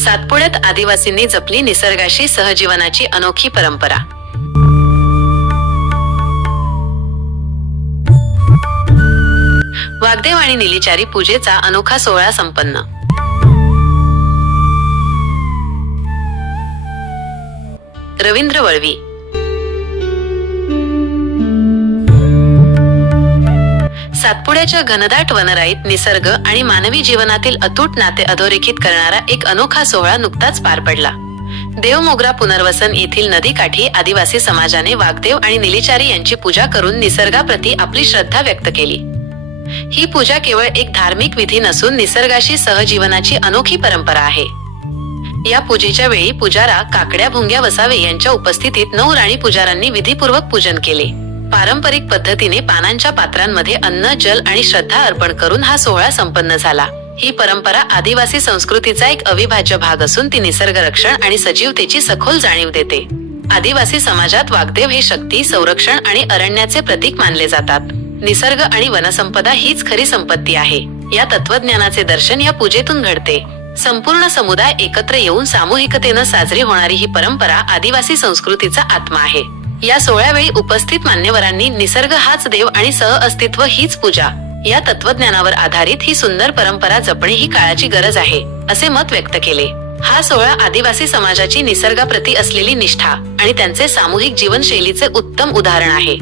सातपुड्यात आदिवासींनी जपली निसर्गाशी सहजीवनाची अनोखी परंपरा. वागदेव आणि निलिचारी पूजेचा अनोखा सोहळा संपन्न. रवींद्र वळवी सातपुड्याच्या घनदाट वनराईत निसर्ग आणि मानवी जीवनातील अतूट नाते अधोरेखित करणारा एक अनोखा सोहळा नुकताच पार पडला. देवमोगरा पुनर्वसन येथील नदीकाठी आदिवासी समाजाने वाघदेव आणि निलिचारी यांची पूजा करून निसर्गाप्रती आपली श्रद्धा व्यक्त केली. ही पूजा केवळ एक धार्मिक विधी नसून निसर्गाशी सहजीवनाची अनोखी परंपरा आहे. या पूजेच्या वेळी पुजारा काकड्या भुंग्या वसावे यांच्या उपस्थितीत नऊ राणी पुजारांनी विधीपूर्वक पूजन केले. पारंपरिक पद्धतीने पानांच्या पात्रांमध्ये अन्न जल आणि श्रद्धा अर्पण करून हा सोहळा संपन्न झाला. ही परंपरा आदिवासी संस्कृतीचा एक अविभाज्य भाग असून ती निसर्ग रक्षण आणि सजीवतेची सखोल जाणीव देते. आदिवासी समाजात वाग्देव हे शक्ती संरक्षण आणि अरण्याचे प्रतीक मानले जातात. निसर्ग आणि वनसंपदा हीच खरी संपत्ती आहे. या तत्वज्ञानाचे दर्शन या पूजेतून घडते. संपूर्ण समुदाय एकत्र येऊन सामूहिकतेनं साजरी होणारी ही परंपरा आदिवासी संस्कृतीचा आत्मा आहे. या सोहळ्यावेळी उपस्थित मान्यवरांनी निसर्ग हाच देव आणि सह अस्तित्व हीच पूजा. या तत्वज्ञानावर आधारित ही सुंदर परंपरा जपणे ही काळाची गरज आहे असे मत व्यक्त केले. हा सोहळा आदिवासी समाजाची निसर्गाप्रती असलेली निष्ठा आणि त्यांचे सामूहिक जीवनशैलीचे उत्तम उदाहरण आहे.